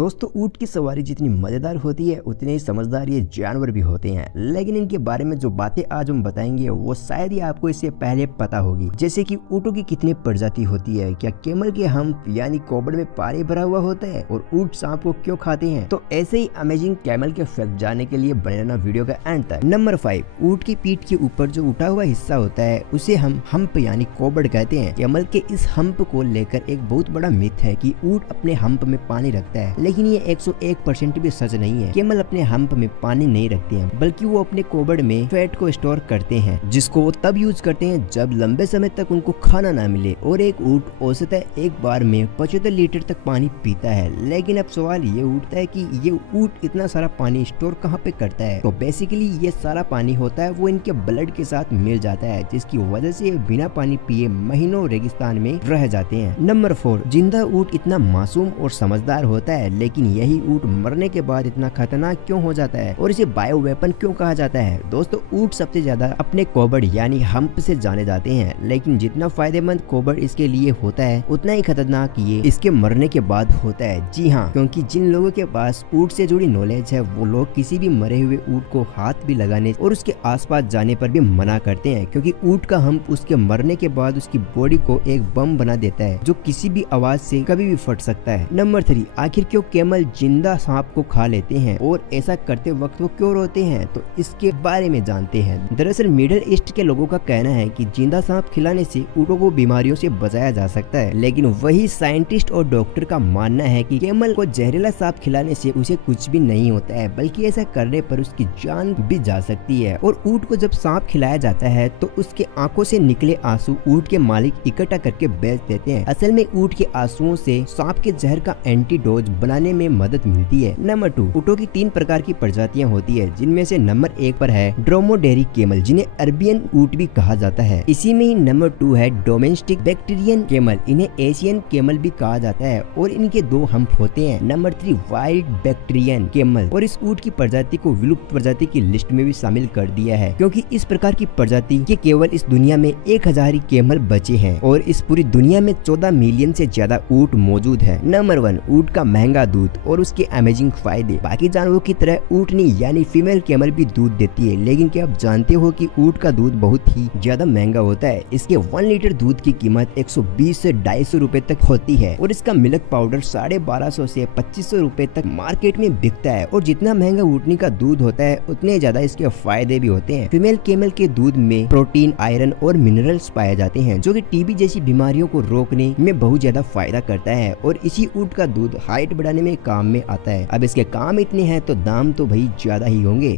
दोस्तों ऊँट की सवारी जितनी मजेदार होती है उतने ही समझदार ये जानवर भी होते हैं, लेकिन इनके बारे में जो बातें आज हम बताएंगे वो शायद ही आपको इससे पहले पता होगी। जैसे कि ऊँटों की कितनी प्रजाति होती है, क्या कैमल के हम्प यानी कोबड़ में पानी भरा हुआ होता है और ऊँट सांप को क्यों खाते हैं। तो ऐसे ही अमेजिंग कैमल के फैक्ट जानने के लिए बने रहना वीडियो का एंड तक। नंबर 5, ऊँट की पीठ के ऊपर जो उठा हुआ हिस्सा होता है उसे हम हम्प यानी कोबड़ कहते हैं। कैमल के इस हम्प को लेकर एक बहुत बड़ा मिथ है कि ऊँट अपने हम्प में पानी रखता है, लेकिन ये 101% भी सच नहीं है। कैमल अपने हम्प में पानी नहीं रखते हैं, बल्कि वो अपने कोबड़ में फैट को स्टोर करते हैं, जिसको वो तब यूज करते हैं जब लंबे समय तक उनको खाना ना मिले। और एक ऊँट औसतन एक बार में 75 लीटर तक पानी पीता है। लेकिन अब सवाल ये उठता है कि ये ऊँट इतना सारा पानी स्टोर कहाँ पे करता है। तो बेसिकली ये सारा पानी होता है वो इनके ब्लड के साथ मिल जाता है, जिसकी वजह से बिना पानी पिए महीनों रेगिस्तान में रह जाते हैं। नंबर 4, जिंदा ऊँट इतना मासूम और समझदार होता है, लेकिन यही ऊँट मरने के बाद इतना खतरनाक क्यों हो जाता है और इसे बायो वेपन क्यों कहा जाता है। दोस्तों ऊँट सबसे ज्यादा अपने कोबड़ यानी हम्प से जाने जाते हैं, लेकिन जितना फायदेमंद कोबड़ इसके लिए होता है उतना ही खतरनाक ये इसके मरने के बाद होता है। जी हाँ, क्योंकि जिन लोगों के पास ऊँट से जुड़ी नॉलेज है वो लोग किसी भी मरे हुए ऊँट को हाथ भी लगाने और उसके आसपास जाने पर भी मना करते हैं, क्योंकि ऊँट का हम्प उसके मरने के बाद उसकी बॉडी को एक बम बना देता है जो किसी भी आवाज से कभी भी फट सकता है। नंबर 3, आखिर क्यों कैमल जिंदा सांप को खा लेते हैं और ऐसा करते वक्त वो क्यों रोते हैं, तो इसके बारे में जानते हैं। दरअसल मिडिल ईस्ट के लोगों का कहना है कि जिंदा सांप खिलाने से ऊँटों को बीमारियों से बचाया जा सकता है, लेकिन वही साइंटिस्ट और डॉक्टर का मानना है कि कैमल को जहरीला सांप खिलाने से उसे कुछ भी नहीं होता है, बल्कि ऐसा करने पर उसकी जान भी जा सकती है। और ऊँट को जब सांप खिलाया जाता है तो उसके आंखों से निकले आंसू ऊँट के मालिक इकट्ठा करके बेच देते हैं। असल में ऊँट के आंसुओं से सांप के जहर का एंटीडोज बनाने में मदद मिलती है। नंबर 2, ऊँटों की 3 प्रकार की प्रजातियां होती है, जिनमें से नंबर 1 पर है ड्रोमोडेरी कैमल, जिन्हें अरबियन ऊँट भी कहा जाता है। इसी में ही नंबर 2 है डोमेस्टिक बैक्टीरियन कैमल, इन्हें एशियन कैमल भी कहा जाता है और इनके 2 हम्प होते हैं। नंबर 3 वाइल्ड बैक्टीरियन कैमल, और इस ऊँट की प्रजाति को विलुप्त प्रजाति की लिस्ट में भी शामिल कर दिया है, क्योंकि इस प्रकार की प्रजाति के केवल इस दुनिया में 1000 ही कैमल बचे हैं और इस पूरी दुनिया में 14 मिलियन से ज्यादा ऊँट मौजूद है। नंबर 1, ऊँट का महंगा दूध और उसके अमेजिंग फायदे। बाकी जानवरों की तरह ऊँटनी यानी फीमेल कैमल भी दूध देती है, लेकिन क्या आप जानते हो कि ऊँट का दूध बहुत ही ज्यादा महंगा होता है। इसके 1 लीटर दूध की कीमत 120 से 250 रुपए तक होती है और इसका मिल्क पाउडर 1250 से 2500 रुपए तक मार्केट में बिकता है। और जितना महंगा ऊँटनी का दूध होता है उतने ज्यादा इसके फायदे भी होते हैं। फीमेल कैमल के दूध में प्रोटीन, आयरन और मिनरल्स पाए जाते हैं, जो कि टीबी जैसी बीमारियों को रोकने में बहुत ज्यादा फायदा करता है। और इसी ऊँट का दूध हाइट बढ़ाने में काम में आता है। अब इसके काम इतने हैं तो दाम तो भाई ज्यादा ही होंगे।